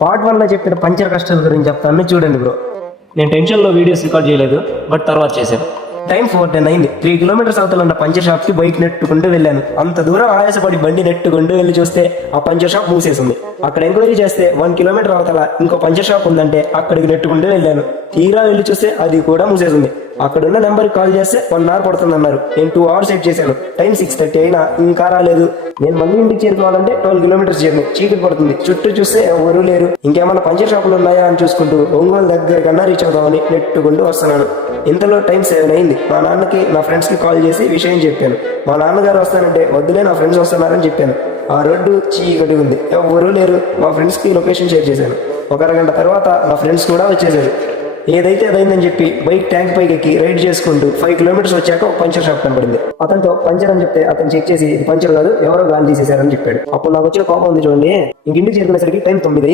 Part 1 లో చెప్పిన puncture కష్టాల గురించి చెప్తాను చూడండి బ్రో. నేను టెన్షన్లో వీడియోస్ రికార్డ్ చేయలేదు, బట్ తర్వాత చేశాను. టైం 4:10 అయింది. 3 కిలోమీటర్స్ అవతల ఉన్న పంచర్ షాప్ కి బైక్ నెట్టుకుంటూ వెళ్ళాను. అంత దూరం ఆయాసపడి బండి నెట్టుకుంటూ వెళ్ళి చూస్తే ఆ పంచర్ షాప్ మూసేసింది. అక్కడ ఎంక్వైరీ చేస్తే 1 కిలోమీటర్ అవతల ఇంకో పంచర్ షాప్ ఉందంటే అక్కడికి నెట్టుకుంటూ వెళ్ళాను. తీరా వెళ్ళి చూస్తే అది కూడా మూసేసింది. అక్కడున్న నెంబర్కి కాల్ చేస్తే 1 అవర్ పడుతుంది అన్నారు. నేను 2 అవర్స్ సెట్ చేశాను. టైం 6:30 అయినా ఇంకా రాలేదు. నేను మళ్ళీ ఇంటికి చేరుకోవాలంటే 12 కిలోమీటర్స్ జర్నీ. చీకటి పడుతుంది. చుట్టూ చూస్తే ఎవరూ లేరు. ఇంకేమన్నా పంచర్ షాపులు ఉన్నాయా అని చూసుకుంటూ ఒంగోలు దగ్గర కన్నా రీచ్ అవుదామని నెట్టుకుంటూ వస్తున్నాను. ఇంతలో టైం 7 అయింది. మా నాన్నకి నా ఫ్రెండ్స్ కి కాల్ చేసి విషయం చెప్పాను. మా నాన్నగారు వస్తానంటే వద్దులే, నా ఫ్రెండ్స్ వస్తున్నారని చెప్పాను. ఆ రోడ్డు చీకటి ఉంది, ఎవరూ లేరు. మా ఫ్రెండ్స్ కి లొకేషన్ షేర్ చేశాను. ఒక అరగంట తర్వాత నా ఫ్రెండ్స్ కూడా వచ్చేసారు. ఏదైతే అదైందని చెప్పి బైక్ ట్యాంక్ పైకి ఎక్కి రైడ్ చేసుకుంటూ 5 కిలోమీటర్స్ వచ్చాక ఒక పంచర్ షాప్ కనబడింది. అతనితో పంచర్ అని చెప్తే అతను చెక్ చేసి ఇది పంచర్ కాదు, ఎవరో గాలి తీసేశారని చెప్పాడు. అప్పుడు నాకు వచ్చిన కోపం ఉంది చూడండి. ఇంటికి చేరుకునేసరికి టైం 9 అయింది.